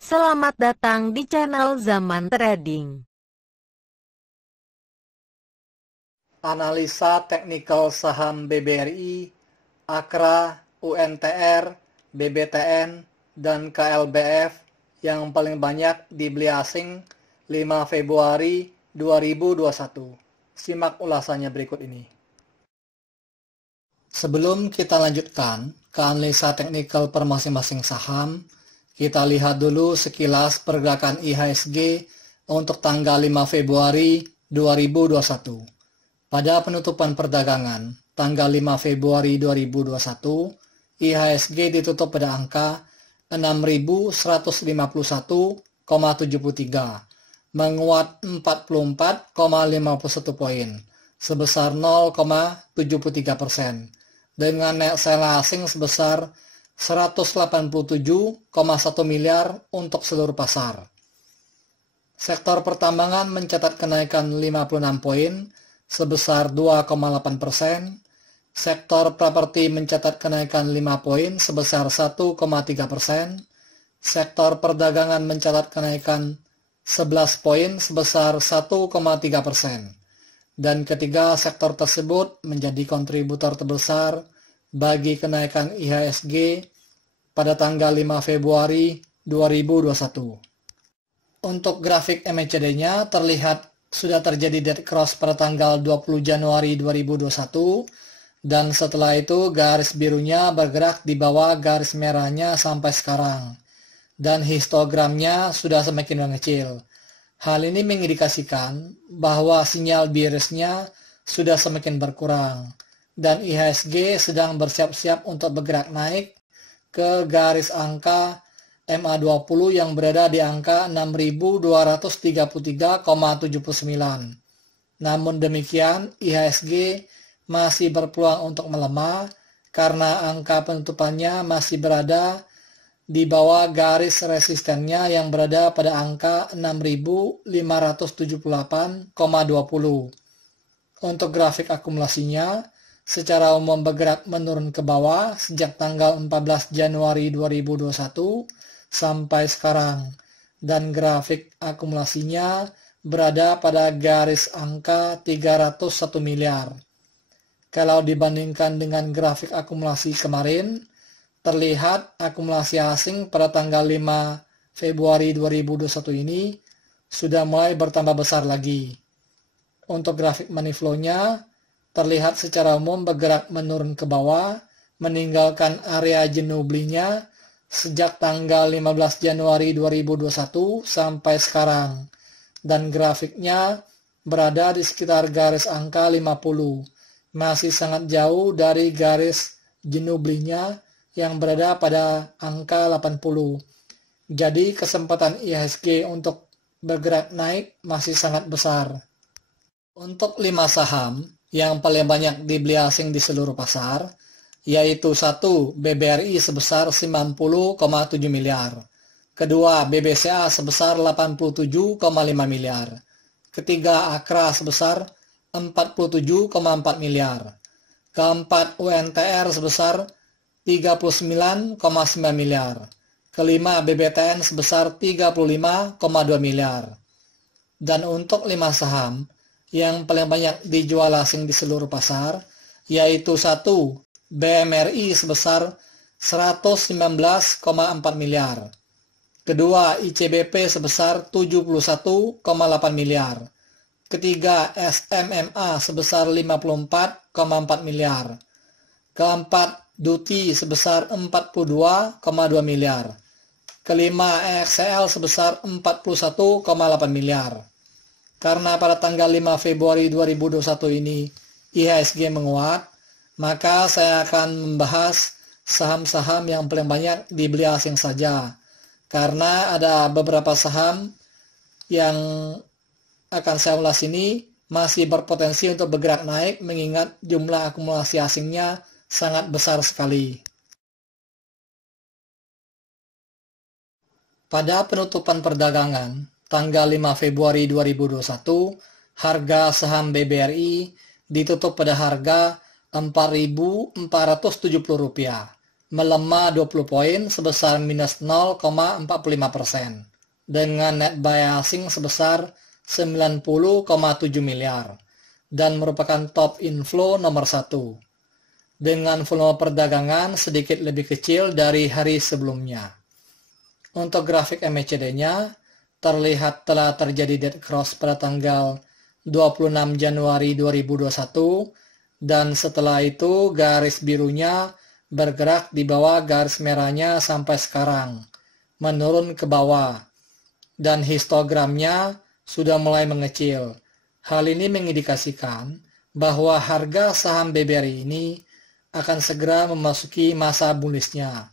Selamat datang di channel Zaman Trading. Analisa teknikal saham BBRI, AKRA, UNTR, BBTN, dan KLBF yang paling banyak dibeli asing 5 Februari 2021. Simak ulasannya berikut ini. Sebelum kita lanjutkan ke analisa teknikal per masing-masing saham, kita lihat dulu sekilas pergerakan IHSG untuk tanggal 5 Februari 2021. Pada penutupan perdagangan tanggal 5 Februari 2021, IHSG ditutup pada angka 6.151,73, menguat 44,51 poin, sebesar 0,73%, dengan net sell asing sebesar 187,1 miliar untuk seluruh pasar. Sektor pertambangan mencatat kenaikan 56 poin, sebesar 2,8%, sektor properti mencatat kenaikan 5 poin sebesar 1,3%, sektor perdagangan mencatat kenaikan 11 poin sebesar 1,3%, dan ketiga sektor tersebut menjadi kontributor terbesar bagi kenaikan IHSG pada tanggal 5 Februari 2021. Untuk grafik MACD-nya terlihat sudah terjadi dead cross pada tanggal 20 Januari 2021 dan setelah itu garis birunya bergerak di bawah garis merahnya sampai sekarang dan histogramnya sudah semakin mengecil. Hal ini mengindikasikan bahwa sinyal bearish-nya sudah semakin berkurang dan IHSG sedang bersiap-siap untuk bergerak naik ke garis angka MA20 yang berada di angka 6.233,79. Namun demikian, IHSG masih berpeluang untuk melemah karena angka penutupannya masih berada di bawah garis resistennya yang berada pada angka 6.578,20. Untuk grafik akumulasinya, secara umum bergerak menurun ke bawah sejak tanggal 14 Januari 2021 sampai sekarang, dan grafik akumulasinya berada pada garis angka 301 miliar. Kalau dibandingkan dengan grafik akumulasi kemarin, terlihat akumulasi asing pada tanggal 5 Februari 2021 ini sudah mulai bertambah besar lagi. Untuk grafik money flow-nya, terlihat secara umum bergerak menurun ke bawah, meninggalkan area jenuh belinya sejak tanggal 15 Januari 2021 sampai sekarang, dan grafiknya berada di sekitar garis angka 50, masih sangat jauh dari garis jenuh belinya yang berada pada angka 80. Jadi kesempatan IHSG untuk bergerak naik masih sangat besar. Untuk 5 saham yang paling banyak dibeli asing di seluruh pasar, yaitu 1. BBRI sebesar 90,7 miliar, kedua BBCA sebesar 87,5 miliar, ketiga AKRA sebesar 47,4 miliar, keempat UNTR sebesar 39,9 miliar, kelima BBTN sebesar 35,2 miliar. Dan untuk 5 saham yang paling banyak dijual asing di seluruh pasar, yaitu 1. BMRI sebesar 119,4 miliar. Kedua, ICBP sebesar 71,8 miliar. Ketiga, SMMA sebesar 54,4 miliar. Keempat, DUTI sebesar 42,2 miliar. Kelima, EXL sebesar 41,8 miliar. Karena pada tanggal 5 Februari 2021 ini IHSG menguat, maka saya akan membahas saham-saham yang paling banyak dibeli asing saja. Karena ada beberapa saham yang akan saya ulas ini masih berpotensi untuk bergerak naik mengingat jumlah akumulasi asingnya sangat besar sekali. Pada penutupan perdagangan tanggal 5 Februari 2021, harga saham BBRI ditutup pada harga Rp4.470, melemah 20 poin sebesar minus 0,45%, dengan net buy asing sebesar 90,7 miliar, dan merupakan top inflow nomor 1, dengan volume perdagangan sedikit lebih kecil dari hari sebelumnya. Untuk grafik MACD-nya, terlihat telah terjadi dead cross pada tanggal 26 Januari 2021, dan setelah itu garis birunya bergerak di bawah garis merahnya sampai sekarang, menurun ke bawah, dan histogramnya sudah mulai mengecil. Hal ini mengindikasikan bahwa harga saham BBRI ini akan segera memasuki masa bullish-nya.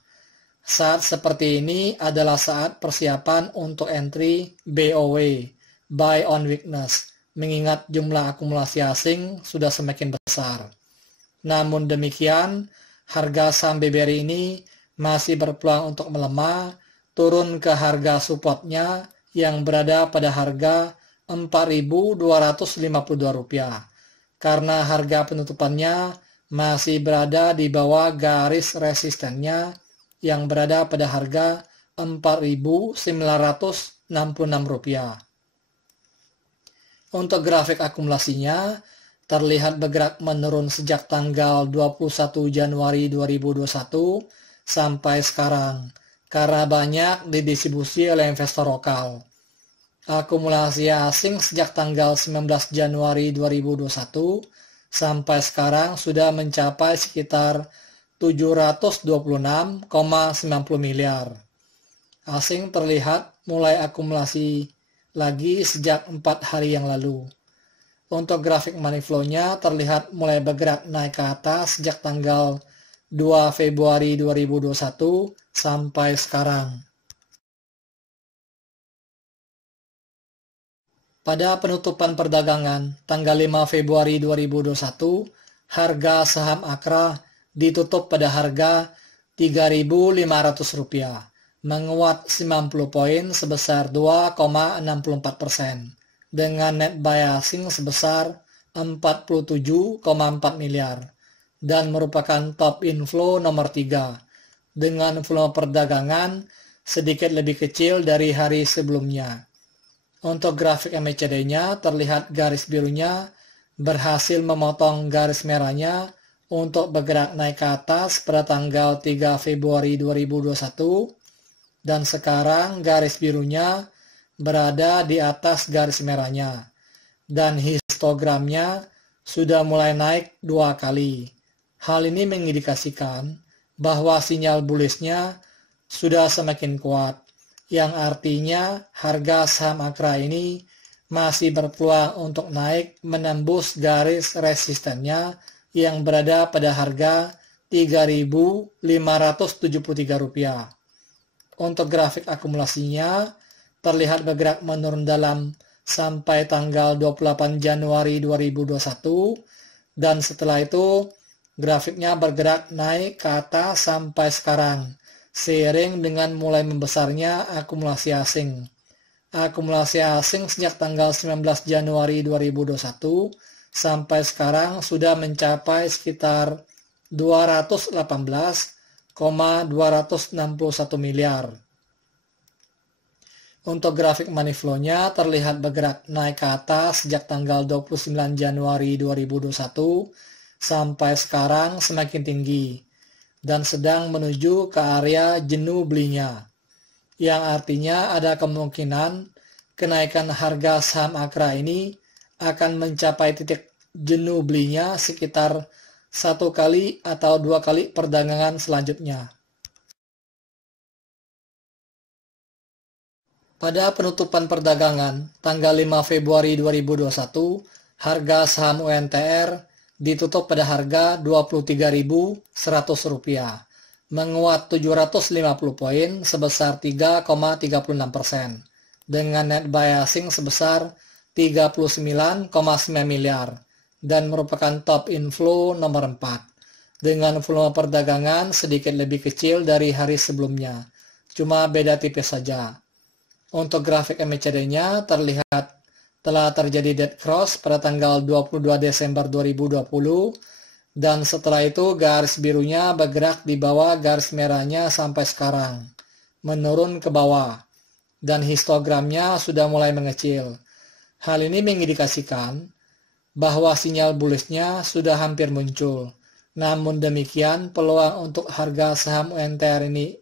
Saat seperti ini adalah saat persiapan untuk entry BOW, buy on weakness, mengingat jumlah akumulasi asing sudah semakin besar. Namun demikian, harga saham BBRI ini masih berpeluang untuk melemah, turun ke harga supportnya yang berada pada harga Rp4.252, karena harga penutupannya masih berada di bawah garis resistennya yang berada pada harga Rp4.966. Untuk grafik akumulasinya, terlihat bergerak menurun sejak tanggal 21 Januari 2021 sampai sekarang, karena banyak didistribusi oleh investor lokal. Akumulasi asing sejak tanggal 19 Januari 2021 sampai sekarang sudah mencapai sekitar 726,90 miliar. Asing terlihat mulai akumulasi lagi sejak 4 hari yang lalu. Untuk grafik money flow-nya terlihat mulai bergerak naik ke atas sejak tanggal 2 Februari 2021 sampai sekarang. Pada penutupan perdagangan tanggal 5 Februari 2021, harga saham Akra ditutup pada harga Rp3.500, menguat 90 poin sebesar 2,64%, dengan net buy asing sebesar 47,4 miliar, dan merupakan top inflow nomor 3, dengan volume perdagangan sedikit lebih kecil dari hari sebelumnya. Untuk grafik MACD-nya, terlihat garis birunya berhasil memotong garis merahnya untuk bergerak naik ke atas pada tanggal 3 Februari 2021, dan sekarang garis birunya berada di atas garis merahnya, dan histogramnya sudah mulai naik 2 kali. Hal ini mengindikasikan bahwa sinyal bullish-nya sudah semakin kuat, yang artinya harga saham Akra ini masih berpeluang untuk naik menembus garis resistennya yang berada pada harga Rp3.573. Untuk grafik akumulasinya, terlihat bergerak menurun dalam sampai tanggal 28 Januari 2021, dan setelah itu grafiknya bergerak naik ke atas sampai sekarang, seiring dengan mulai membesarnya akumulasi asing. Akumulasi asing sejak tanggal 19 Januari 2021 sampai sekarang sudah mencapai sekitar 218,261 miliar. Untuk grafik money flow-nya terlihat bergerak naik ke atas sejak tanggal 29 Januari 2021 sampai sekarang semakin tinggi, dan sedang menuju ke area jenuh belinya, yang artinya ada kemungkinan kenaikan harga saham Akra ini akan mencapai titik jenuh belinya sekitar 1 kali atau 2 kali perdagangan selanjutnya. Pada penutupan perdagangan tanggal 5 Februari 2021, harga saham UNTR ditutup pada harga Rp23.100, menguat 750 poin sebesar 3,36%, dengan net buy asing sebesar 39,9 miliar, dan merupakan top inflow nomor 4, dengan volume perdagangan sedikit lebih kecil dari hari sebelumnya, cuma beda tipis saja. Untuk grafik MACD-nya terlihat telah terjadi dead cross pada tanggal 22 Desember 2020, Dan setelah itu garis birunya bergerak di bawah garis merahnya sampai sekarang, menurun ke bawah, dan histogramnya sudah mulai mengecil. Hal ini mengindikasikan bahwa sinyal bullish-nya sudah hampir muncul. Namun demikian, peluang untuk harga saham UNTR ini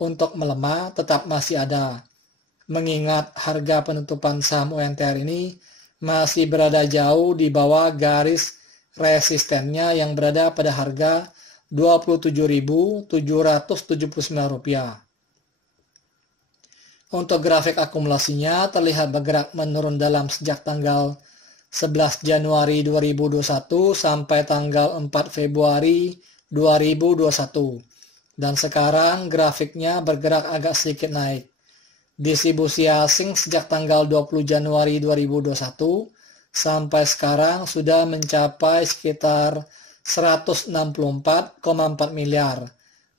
untuk melemah tetap masih ada, mengingat harga penutupan saham UNTR ini masih berada jauh di bawah garis resistennya yang berada pada harga Rp27.779. Untuk grafik akumulasinya terlihat bergerak menurun dalam sejak tanggal 11 Januari 2021 sampai tanggal 4 Februari 2021. Dan sekarang grafiknya bergerak agak sedikit naik. Distribusi asing sejak tanggal 20 Januari 2021 sampai sekarang sudah mencapai sekitar 164,4 miliar.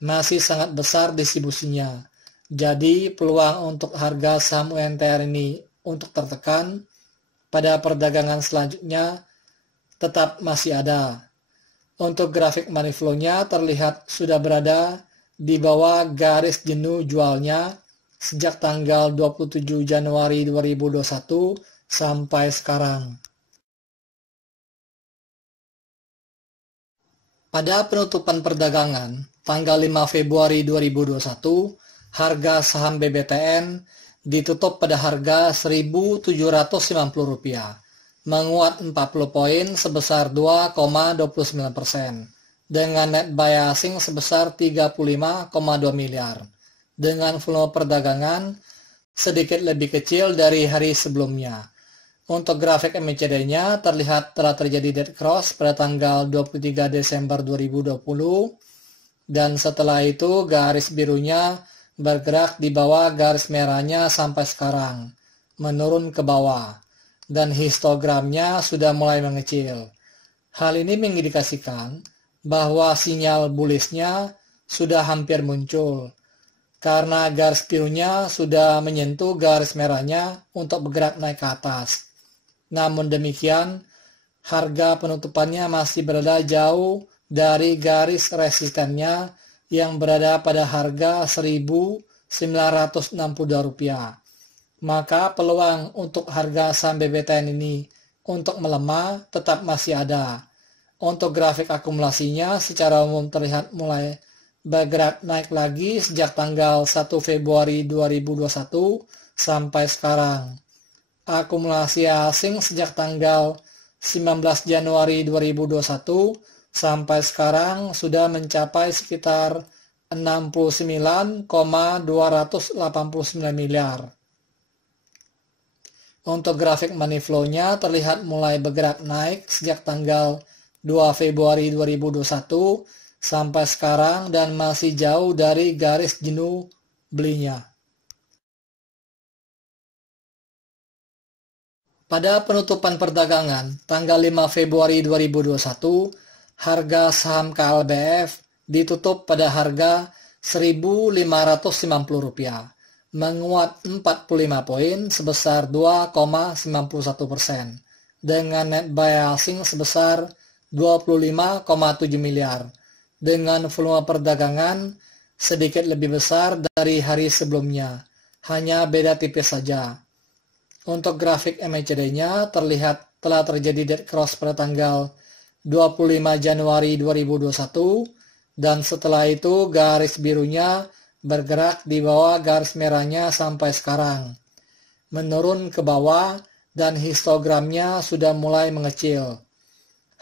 Masih sangat besar distribusinya. Jadi peluang untuk harga saham UNTR ini untuk tertekan pada perdagangan selanjutnya tetap masih ada. Untuk grafik money flow-nya terlihat sudah berada di bawah garis jenuh jualnya sejak tanggal 27 Januari 2021 sampai sekarang. Pada penutupan perdagangan tanggal 5 Februari 2021, harga saham BBTN ditutup pada harga Rp1.790, menguat 40 poin sebesar 2,29%, dengan net buy asing sebesar 35,2 miliar, dengan volume perdagangan sedikit lebih kecil dari hari sebelumnya. Untuk grafik MACD-nya terlihat telah terjadi dead cross pada tanggal 23 Desember 2020, dan setelah itu garis birunya bergerak di bawah garis merahnya sampai sekarang, menurun ke bawah, dan histogramnya sudah mulai mengecil. Hal ini mengindikasikan bahwa sinyal bullish-nya sudah hampir muncul, karena garis birunya sudah menyentuh garis merahnya untuk bergerak naik ke atas. Namun demikian, harga penutupannya masih berada jauh dari garis resistennya yang berada pada harga Rp1.962. Maka peluang untuk harga saham BBTN ini untuk melemah tetap masih ada. Untuk grafik akumulasinya secara umum terlihat mulai bergerak naik lagi sejak tanggal 1 Februari 2021 sampai sekarang. Akumulasi asing sejak tanggal 19 Januari 2021 sampai sekarang sudah mencapai sekitar 69,289 miliar. Untuk grafik money flow-nya terlihat mulai bergerak naik sejak tanggal 2 Februari 2021 sampai sekarang dan masih jauh dari garis jenuh belinya. Pada penutupan perdagangan tanggal 5 Februari 2021, harga saham KLBF ditutup pada harga Rp1.590, menguat 45 poin sebesar 2,91%, dengan net buy asing sebesar 25,7 miliar, dengan volume perdagangan sedikit lebih besar dari hari sebelumnya, hanya beda tipis saja. Untuk grafik MACD-nya terlihat telah terjadi dead cross pada tanggal 25 Januari 2021, dan setelah itu garis birunya bergerak di bawah garis merahnya sampai sekarang, menurun ke bawah, dan histogramnya sudah mulai mengecil.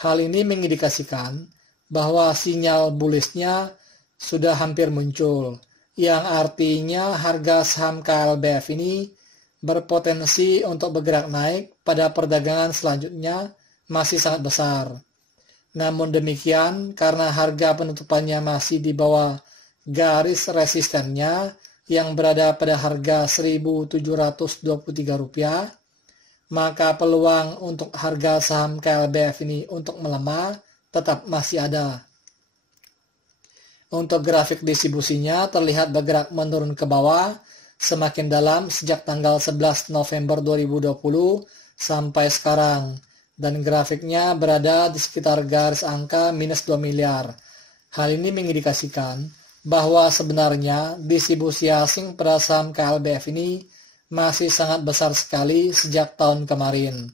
Hal ini mengindikasikan bahwa sinyal bullish-nya sudah hampir muncul, yang artinya harga saham KLBF ini berpotensi untuk bergerak naik pada perdagangan selanjutnya masih sangat besar. Namun demikian, karena harga penutupannya masih di bawah garis resistennya yang berada pada harga Rp1.723, maka peluang untuk harga saham KLBF ini untuk melemah tetap masih ada. Untuk grafik distribusinya terlihat bergerak menurun ke bawah semakin dalam sejak tanggal 11 November 2020 sampai sekarang, dan grafiknya berada di sekitar garis angka minus 2 miliar. Hal ini mengindikasikan bahwa sebenarnya distribusi asing pada saham KLBF ini masih sangat besar sekali sejak tahun kemarin.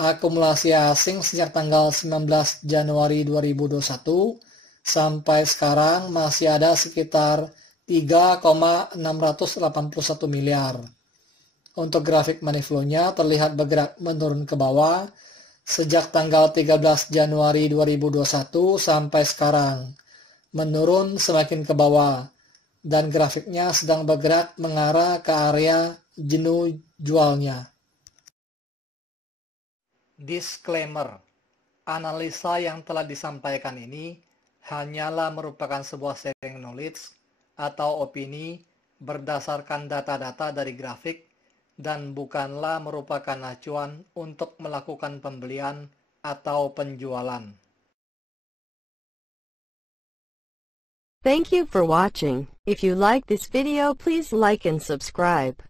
Akumulasi asing sejak tanggal 19 Januari 2021 sampai sekarang masih ada sekitar 3,681 miliar. Untuk grafik money flow-nya terlihat bergerak menurun ke bawah sejak tanggal 13 Januari 2021 sampai sekarang, menurun semakin ke bawah, dan grafiknya sedang bergerak mengarah ke area jenuh jualnya. Disclaimer, analisa yang telah disampaikan ini hanyalah merupakan sebuah sharing knowledge atau opini berdasarkan data-data dari grafik dan bukanlah merupakan acuan untuk melakukan pembelian atau penjualan. Thank you for watching. If you like this video, please like and subscribe.